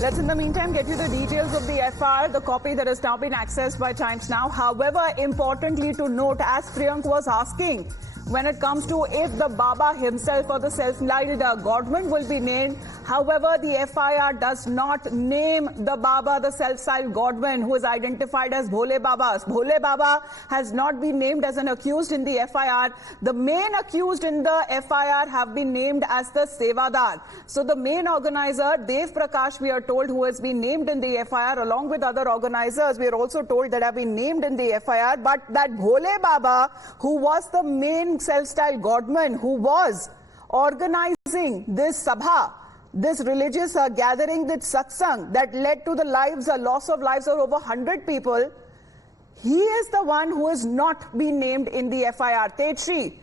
Let's in the meantime get you the details of the FIR, the copy that has now been accessed by Times Now. However, importantly to note, as Priyank was asking, when it comes to if the Baba himself or the self-made godman will be named. However, the FIR does not name the Baba, the self-styled godman who is identified as Bhole Baba. Bhole Baba has not been named as an accused in the FIR. The main accused in the FIR have been named as the Sevadar. So the main organizer, Dev Prakash, we are told, who has been named in the FIR along with other organizers, we are also told that have been named in the FIR. But that Bhole Baba, who was the main self-styled godman who was organizing this sabha, this religious gathering, this satsang that led to the loss of lives of over 100 people, he is the one who has not been named in the FIR. Tetri,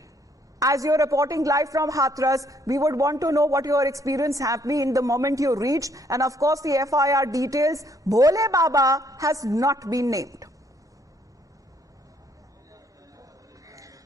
as you're reporting live from Hathras, we would want to know what your experience have been the moment you reached. And of course, the FIR details, Bhole Baba has not been named.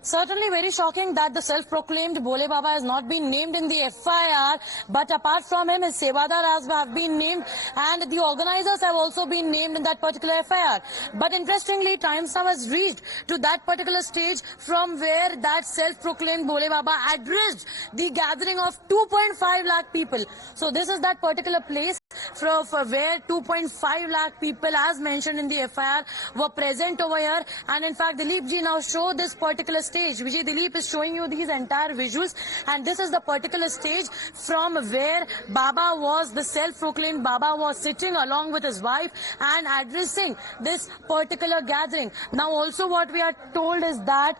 Certainly very shocking that the self-proclaimed Bhole Baba has not been named in the FIR, but apart from him, his Sevadar have been named and the organizers have also been named in that particular FIR. But interestingly, Times Now has reached to that particular stage from where that self-proclaimed Bhole Baba addressed the gathering of 2.5 lakh people. So this is that particular place for where 2.5 lakh people, as mentioned in the FIR, were present over here. And in fact, Dilip ji now show this particular stage. Vijay Dilip is showing you these entire visuals, and this is the particular stage from where Baba was, the self-proclaimed Baba was sitting along with his wife and addressing this particular gathering. Now also what we are told is that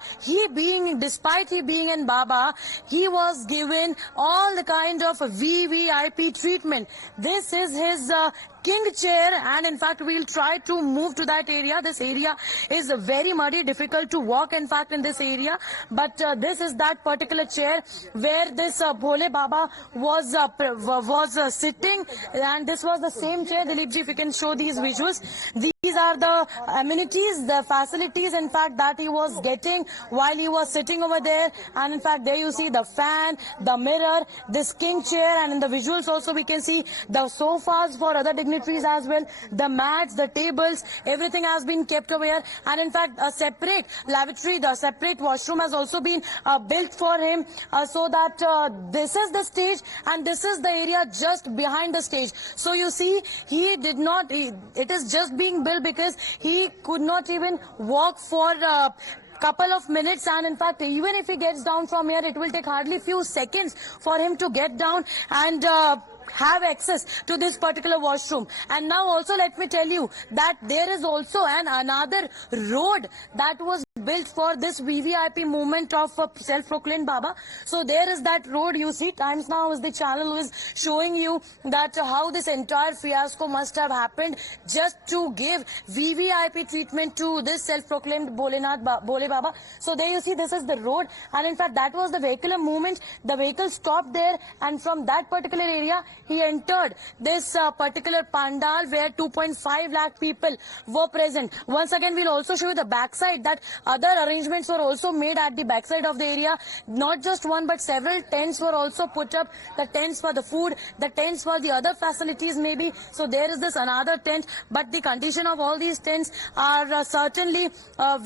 despite he being in Baba, he was given all the kind of VVIP treatment. This is his king chair, and in fact we'll try to move to that area. This area is very muddy, difficult to walk in fact in this area, but this is that particular chair where this Bhole Baba was sitting, and this was the same chair. Dilip ji, if you can show these visuals. These are the amenities, the facilities in fact that he was getting while he was sitting over there. And in fact there you see the fan, the mirror, this king chair, and in the visuals also we can see the sofas for other dignitaries as well, the mats, the tables, everything has been kept over here. And in fact a separate lavatory, the separate washroom has also been built for him, so that this is the stage and this is the area just behind the stage. So you see, it is just being built because he could not even walk for couple of minutes, and in fact even if he gets down from here, it will take hardly few seconds for him to get down and have access to this particular washroom. And now also let me tell you that there is also another road that was built for this VVIP movement of self-proclaimed Baba. So there is that road you see. Times Now is the channel who is showing you that how this entire fiasco must have happened just to give VVIP treatment to this self-proclaimed Bhole Baba. So there you see, this is the road, and in fact that was the vehicular movement. The vehicle stopped there, and from that particular area he entered this particular pandal where 2.5 lakh people were present. Once again we'll also show you the backside, that other arrangements were also made at the backside of the area. Not just one but several tents were also put up. The tents for the food, the tents for the other facilities maybe. So there is this another tent, but the condition of all these tents are certainly all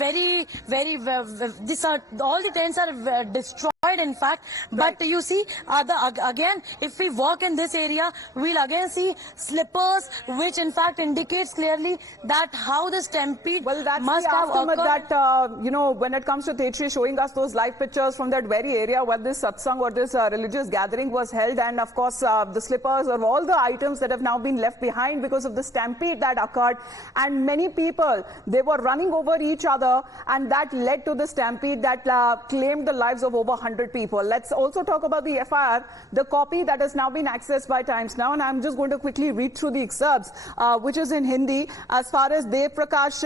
the tents are destroyed in fact. But you see, again if we walk in this area, we'll again see slippers, which in fact indicates clearly that how the stampede must have occurred. That when it comes to Tetri showing us those live pictures from that very area where this satsang or this religious gathering was held, and of course the slippers of all the items that have now been left behind because of the stampede that occurred, and many people, they were running over each other, and that led to the stampede that claimed the lives of over 100 people. Let's also talk about the FIR, the copy that has now been accessed by Times Now, and I'm just going to quickly read through the excerpts, which is in Hindi. As far as Dev Prakash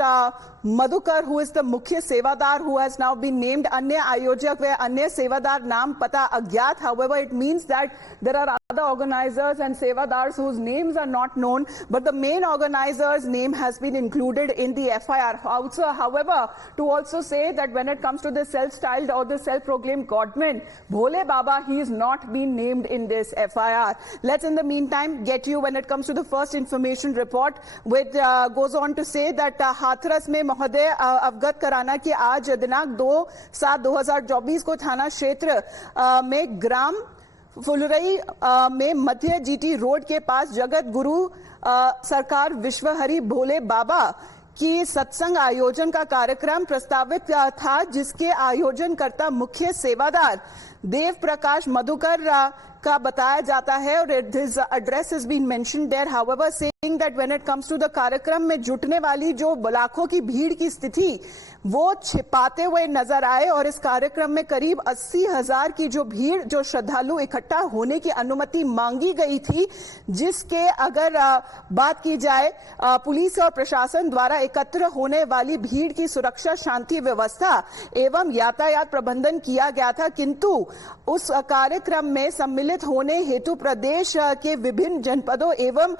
Madhukar, who is the Mukhya Sevadar, who has now been named. अन्य आयोजक व अन्य सेवादार नाम पता अज्ञात. However, it means that there are other organizers and sevadars whose names are not known, but the main organizer's name has been included in the FIR. Also, however, to also say that when it comes to the self-styled or the self-proclaimed godman, Bhole Baba, he is not been named in this FIR. Let's in the meantime get you when it comes to the first information report, which goes on to say that Hathras में महोदय अवगत कराना कि आज दिनांक 2/7/2024 को थाना क्षेत्र में ग्राम फुलरई में मध्य जीटी रोड के पास जगत गुरु सरकार विश्वहरि भोले बाबा की सत्संग आयोजन का कार्यक्रम प्रस्तावित था, जिसके आयोजनकर्ता मुख्य सेवादार देव प्रकाश मधुकर का बताया जाता है और his address has been mentioned there. However, saying that when it comes to the कार्यक्रम में जुटने वाली जो लाखों की भीड़ की स्थिति वो छिपाते हुए नजर आए और इस कार्यक्रम में करीब 80,000 की जो भीड़ जो श्रद्धालु इकट्ठा होने की अनुमति मांगी गई थी, जिसके अगर बात की जाए पुलिस और प्रशासन द्वारा एकत्र होने वाली भीड़ की सुरक्षा, शांति व्यवस्था एवं यातायात प्रबंधन किया गया था, किंतु उस कार्यक्रम में सम्मिलित होने हेतु प्रदेश के विभिन्न जनपदों एवं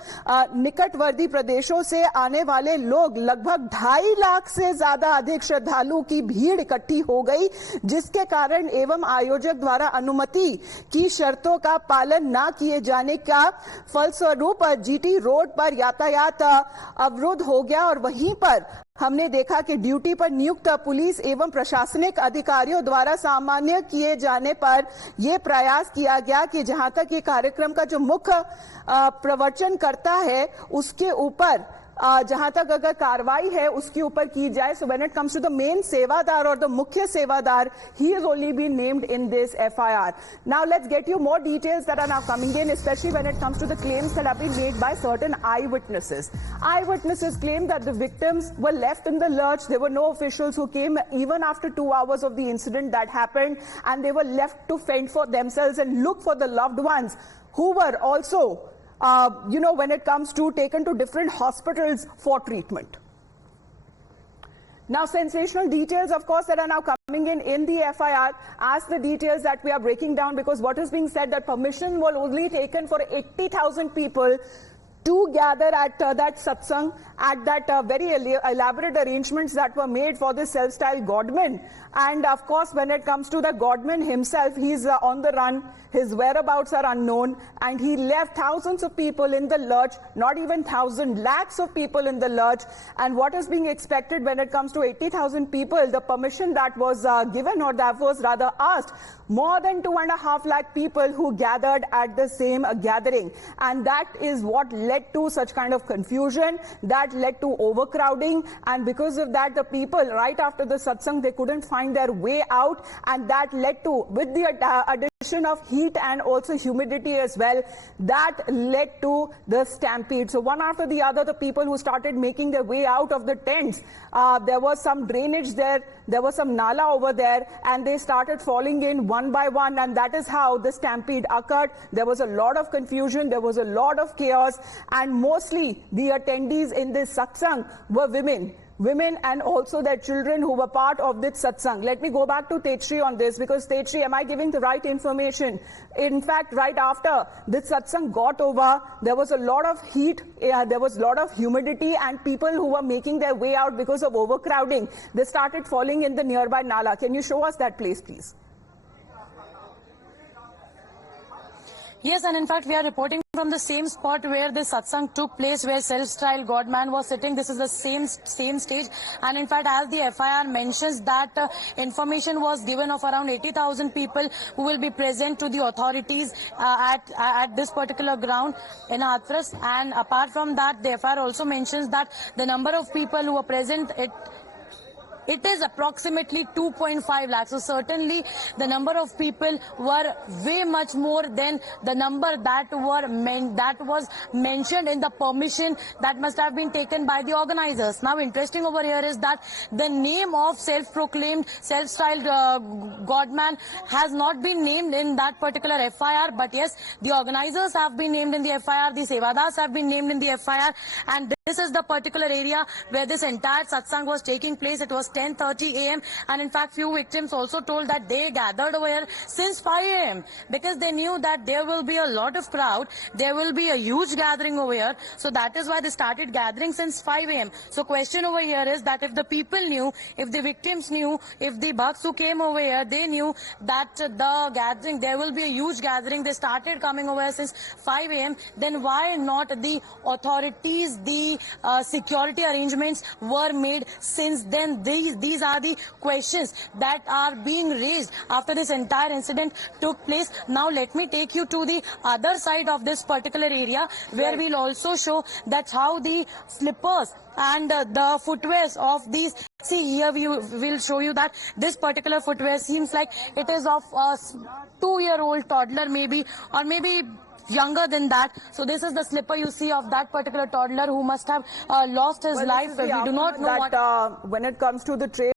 निकटवर्ती प्रदेशों से आने वाले लोग लगभग 2.5 लाख से ज्यादा अधिक श्रद्धालु की भीड़ इकट्ठी हो गई, जिसके कारण एवं आयोजक द्वारा अनुमति की शर्तों का पालन न किए जाने का फलस्वरूप जीटी रोड पर यातायात अवरुद्ध हो गया। और वहीं पर हमने देखा कि ड्यूटी पर नियुक्त पुलिस एवं प्रशासनिक अधिकारियों द्वारा सामान्य किए जाने पर यह प्रयास किया गया कि जहां तक ये कार्यक्रम का जो मुख्य प्रवचन करता है उसके ऊपर जहां तक अगर कार्रवाई है उसके ऊपर की जाए. So when it comes to the main sevadar or the mukhya sevadar, he has only been named in this FIR. Now let's get you more details that are now coming in, especially when it comes to the claims that have been made by certain eyewitnesses. Eyewitnesses claim that the victims were left in the lurch. There were no officials who came even after 2 hours of the incident that happened, and they were left to fend for themselves and look for the loved ones who were also when it comes to taken to different hospitals for treatment. Now, sensational details, of course, that are now coming in the FIR as the details that we are breaking down, because what is being said that permission was only taken for 80,000 people to gather at that satsang, at that very elaborate arrangements that were made for this self-styled godman. And of course, when it comes to the godman himself, he's on the run, his whereabouts are unknown, and he left thousands of people in the lurch, not even 1,000, lakhs of people in the lurch. And what is being expected when it comes to 80,000 people, the permission that was given, or that was rather asked, more than 2.5 lakh people who gathered at the same gathering. And that is what led to such kind of confusion, that led to overcrowding, and because of that, the people right after the satsang, they couldn't find their way out, and that led to, with the addition of heat and also humidity as well, that led to the stampede. So one after the other, the people who started making their way out of the tents, there was some drainage there, there was some nala over there, and they started falling in one by one, and that is how the stampede occurred. There was a lot of confusion, there was a lot of chaos, and mostly the attendees in this satsang were women and also their children who were part of this satsang. Let me go back to Tetri on this, because Tetri, am I giving the right information? In fact, right after this satsang got over, there was a lot of heat, there was a lot of humidity, and people who were making their way out because of overcrowding, they started falling in the nearby Nala. Can you show us that place, please? Yes, and in fact, we are reporting from the same spot where the satsang took place, where self-styled godman was sitting. This is the same stage, and in fact, as the FIR mentions, that information was given of around 80,000 people who will be present to the authorities at this particular ground in Hathras. And apart from that, the FIR also mentions that the number of people who were present, it is approximately 2.5 lakhs. So certainly the number of people were way much more than the number that was mentioned in the permission that must have been taken by the organizers. Now, interesting over here is that the name of self-proclaimed, self-styled godman has not been named in that particular FIR. But yes, the organizers have been named in the FIR, the Sevadas have been named in the FIR, and This is the particular area where this entire satsang was taking place. It was 10:30 a.m. and in fact few victims also told that they gathered over here since 5 a.m. because they knew that there will be a lot of crowd, there will be a huge gathering over here. So that is why they started gathering since 5 a.m. So question over here is that if the people knew, if the victims knew, if the bucks who came over here, they knew that the gathering, there will be a huge gathering, they started coming over here since 5 a.m., then why not the authorities, the security arrangements were made since then? These are the questions that are being raised after this entire incident took place. Now let me take you to the other side of this particular area where we'll also show that how the slippers and the footwears of these. See here we will show you that this particular footwear seems like it is of a 2-year-old toddler maybe, or maybe younger than that. So this is the slipper you see of that particular toddler who must have lost his life. We do not know that when it comes to the trade